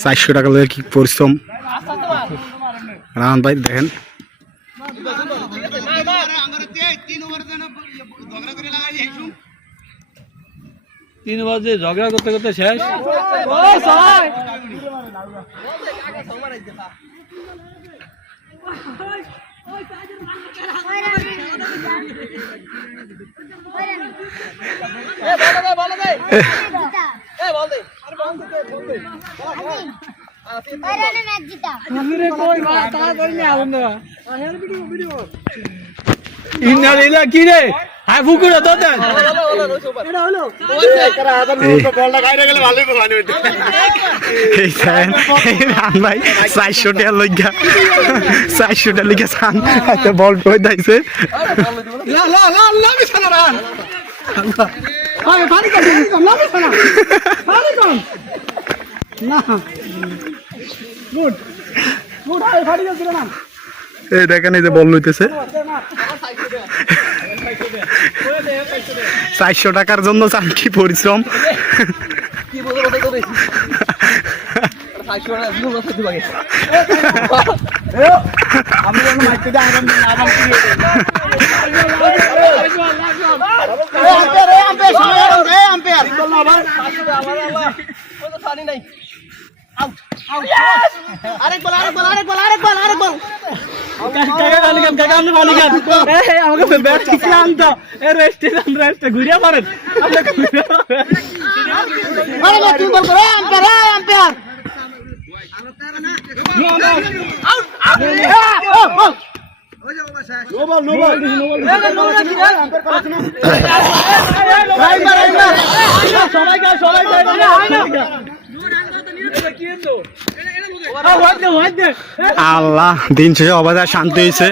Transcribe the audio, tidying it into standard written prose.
চারশো টাকা লগে কি পরিশ্রম রান ভাই দেখেন। তিন বাজে ঝগড়া করতে করতে শেষ। কি রে হ্যাঁ পুকুরে তো রান ভাই 400 টাকা লইগা 400 টাকা লইগা সান বল কই দাইছে এই দেখেন এই যে বল লইতেছে 400 টাকার জন্য চান কি পরিশ্রম। ঘুরিয়ে পারেন আল্লাহ দিন শেষে অবাধ শান্তি হয়েছে।